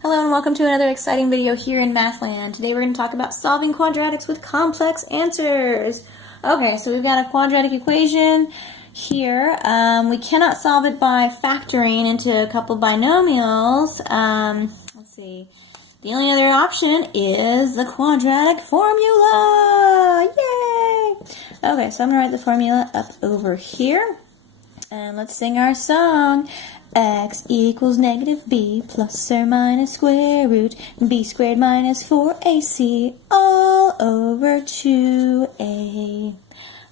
Hello and welcome to another exciting video here in Mathland. Today we're going to talk about solving quadratics with complex answers. Okay, so we've got a quadratic equation here. We cannot solve it by factoring into a couple binomials. Let's see. The only other option is the quadratic formula. Yay! Okay, so I'm going to write the formula up over here. And let's sing our song. X equals negative b plus or minus square root b squared minus 4ac all over 2a.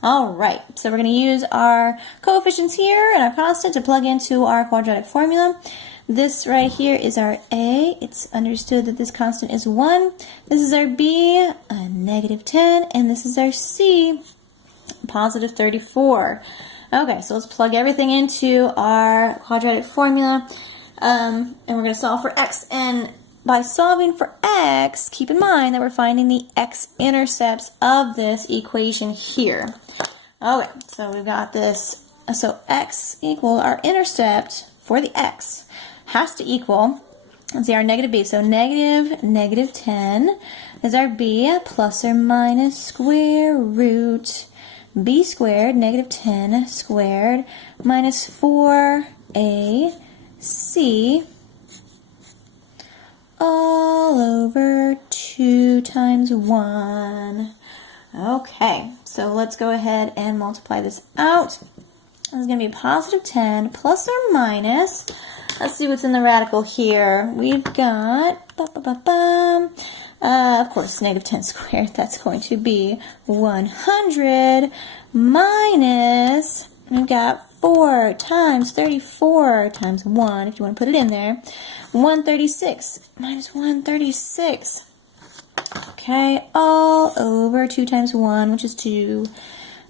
Alright, so we're going to use our coefficients here and our constant to plug into our quadratic formula. This right here is our a. It's understood that this constant is 1. This is our b, a negative 10, and this is our c, positive 34. Okay, so let's plug everything into our quadratic formula, and we're going to solve for x. And by solving for x, keep in mind that we're finding the x-intercepts of this equation here. Okay, so we've got this. So x equal, our intercept for the x has to equal, let's see, our negative b. So negative 10 is our b, plus or minus square root b squared, negative 10 squared, minus 4ac all over 2 times 1. Okay, so let's go ahead and multiply this out. This is going to be positive 10 plus or minus. Let's see what's in the radical here. We've got, of course, negative 10 squared. That's going to be 100 minus, we've got 4 times 34 times 1, if you want to put it in there, 136 minus 136. Okay, all over 2 times 1, which is 2.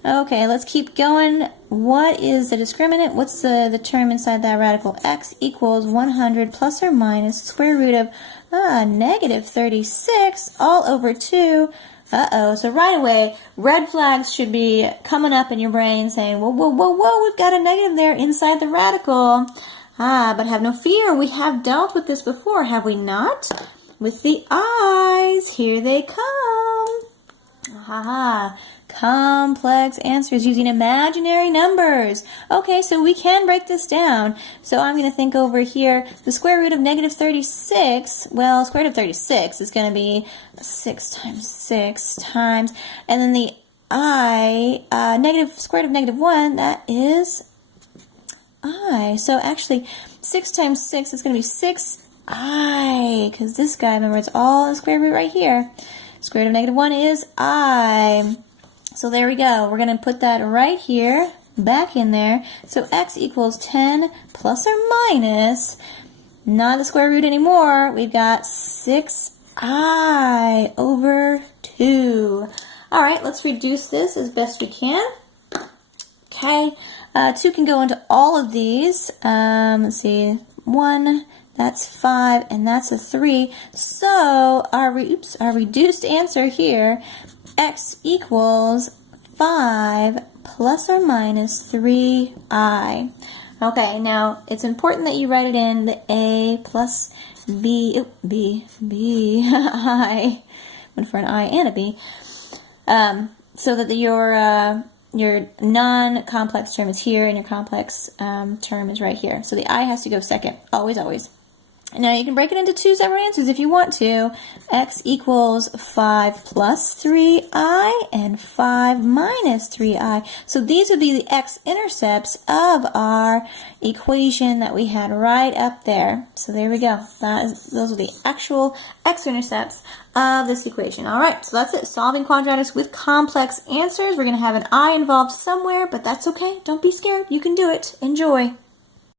Okay, let's keep going. What is the discriminant? What's the term inside that radical? X equals 100 plus or minus square root of negative 36 all over 2. Uh-oh. So right away, red flags should be coming up in your brain saying, whoa, whoa, whoa, whoa, we've got a negative there inside the radical. But have no fear. We have dealt with this before, have we not? With the i's. Here they come. Complex answers using imaginary numbers. Okay, so we can break this down. So I'm going to think over here, the square root of negative 36, well, square root of 36 is going to be 6 times 6 times, and then the negative square root of negative 1, that is I. So actually, 6 times 6 is going to be 6i, because this guy, remember, it's all in the square root right here. Square root of negative 1 is I. So there we go. We're going to put that right here, back in there. So x equals 10 plus or minus, not the square root anymore. We've got 6i over 2. All right, let's reduce this as best we can. Okay, 2 can go into all of these. Let's see, 1, that's 5, and that's a 3. So our reduced answer here, x equals 5 plus or minus 3i. Okay, now it's important that you write it in the a plus b, I, went for an I and a b, so that your non-complex term is here and your complex term is right here. So the I has to go second, always, always. Now you can break it into 2 separate answers if you want to. X equals 5 plus 3i and 5 minus 3i. So these would be the x-intercepts of our equation that we had right up there. So there we go. Those are the actual x-intercepts of this equation. All right, so that's it. Solving quadratics with complex answers. We're going to have an I involved somewhere, but that's okay. Don't be scared. You can do it. Enjoy.